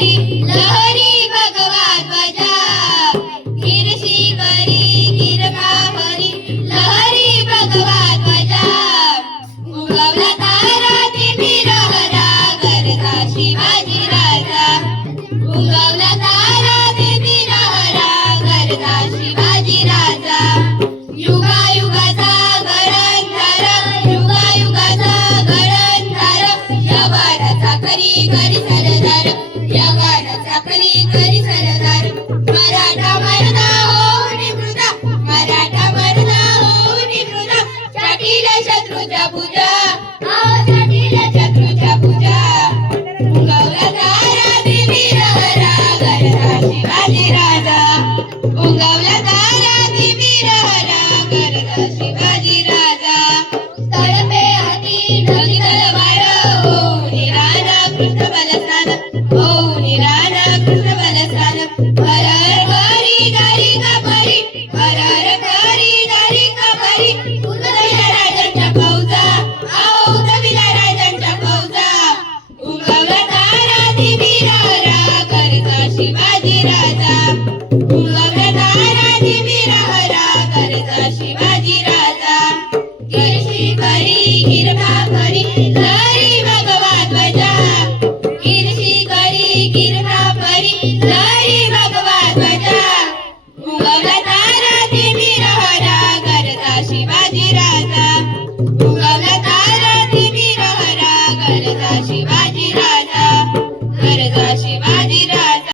करी लहरी भगवा ध्वजा गिरशी करी गिरकाभरी लहरी भगवा ध्वजा उगवला तारा दिवी लहरा गरजा शिवाजी राजा उगवला तारा दिवी लहरा गरजा शिवाजी राजा युगायुगाचा गडंतर युगायुगाचा गडंतर या वाड्याचा करी करी सरदार या वाड्याचा करी करी सरदार मराठा मर्दा हो निमृदा मराठा मर्दा हो निमृदा छाटील शत्रूच्या पूजा छाटील शत्रूच्या पूजा उगवला तारा दिवी लहरा गरजा शिवाजी राजा उगवला तारा दिवी लहरा गरजा शिवाजी राजा तळपे हाती ढगी तलवार होऊनी राजा कृष्ण बलस्थान होऊनी राजा कृष्ण बलस्थान हरहर करी दारी का परी हरहर करी दारी का परी उतविला राजांच्या फौजा आओ उतविला राजांच्या फौजा उगवला तारा दिवी लहरा गरजा शिवाजी राजा उगवला तारा दिवी लहरा गरजा शिवाजी राजा गिरशी करी गिरकाभरी लहरी भगवा ध्वजा गिरशी करी गिरकाभरी लहरी भगवा ध्वजा उगवला तारा दिवी